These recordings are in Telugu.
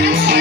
Thank you.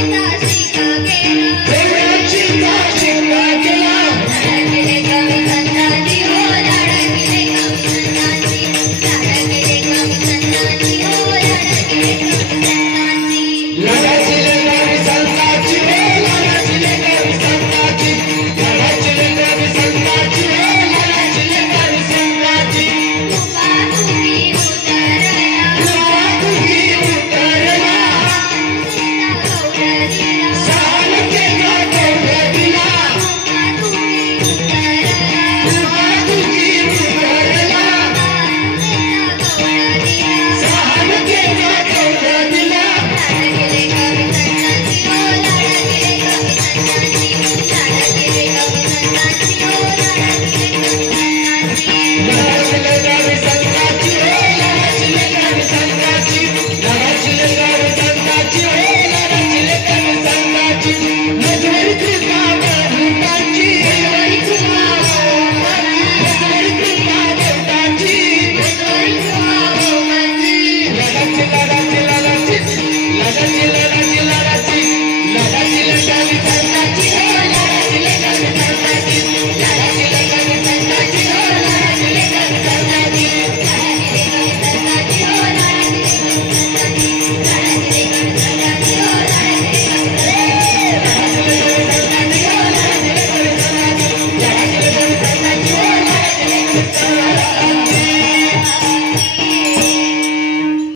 సీత సీత కేనా